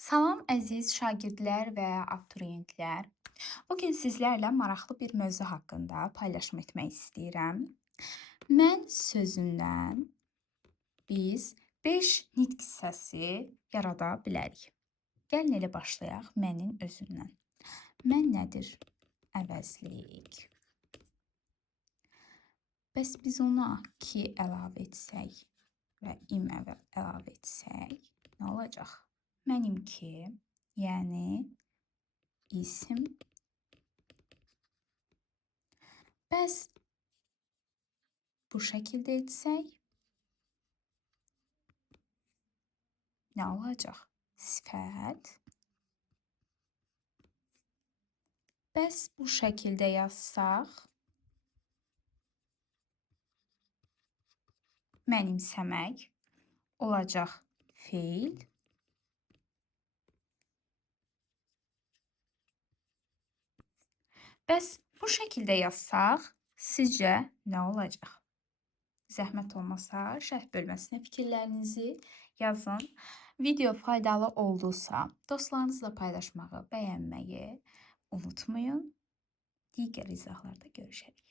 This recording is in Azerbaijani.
Salam əziz şagirdlər və abituriyentlər. Bugün sizlərlə maraqlı bir mövzu haqqında paylaşım etmək istəyirəm. Mən sözündən biz 5 nitq hissəsi yarada bilərik. Gəlin elə başlayaq mənin özündən. Mən nədir? Əvəzlik. Bəs biz ona ki əlavə etsək və im əlavə etsək, nə olacaq? Mənim ki, yəni isim. Bəs bu şəkildə etsək, nə olacaq? Sifət. Bəs bu şəkildə yazsaq, mənimsəmək olacaq feil. Bəs bu şəkildə yazsaq, sizcə nə olacaq? Zəhmət olmasa şərh bölməsinə fikirlərinizi yazın. Video faydalı oldusa, dostlarınızla paylaşmağı, bəyənməyi unutmayın. Digər izahlarda görüşərik.